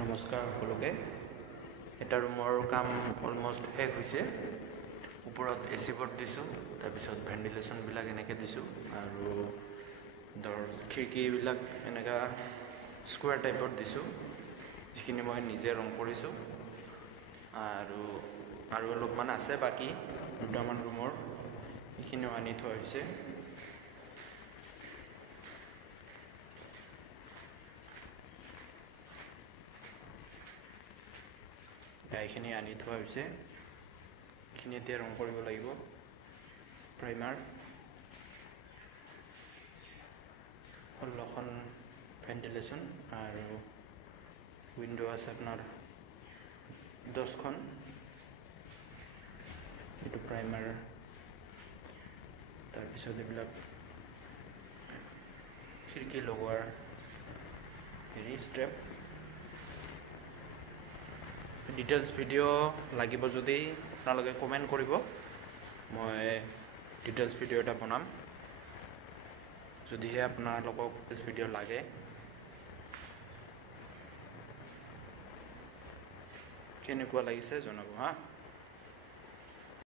নমস্কাৰ সকলোকে। এটা ৰুমৰ কাম অলমোষ্ট শেষ হৈছে। ওপৰত এচি বৰ্ড দিছোঁ, তাৰপিছত ভেণ্টিলেশ্যনবিলাক এনেকৈ দিছোঁ আৰু খিৰিকীবিলাক এনেকুৱা স্কুৱাৰ টাইপত দিছোঁ, যিখিনি মই নিজে ৰং কৰিছোঁ। আৰু অলপমান আছে বাকী দুটামান ৰুমৰ, সেইখিনিও আনি থোৱা হৈছে। এইখিনি আনি থোৱা হৈছে, এইখিনি এতিয়া ৰং কৰিব লাগিব। প্ৰাইমাৰ 16খন ভেণ্টিলেশ্যন আৰু উইণ্ডো আছে আপোনাৰ 10খন। এইটো প্ৰাইমাৰ, তাৰপিছত এইবিলাক খিৰিকী লগোৱাৰ ষ্ট্ৰেপ। ডিটেইলছ ভিডিঅ' লাগিব যদি আপোনালোকে কমেণ্ট কৰিব, মই ডিটেইলছ ভিডিঅ' এটা বনাম। যদিহে আপোনালোকক ডিটেইলছ ভিডিঅ' লাগে, কেনেকুৱা লাগিছে জনাব হা।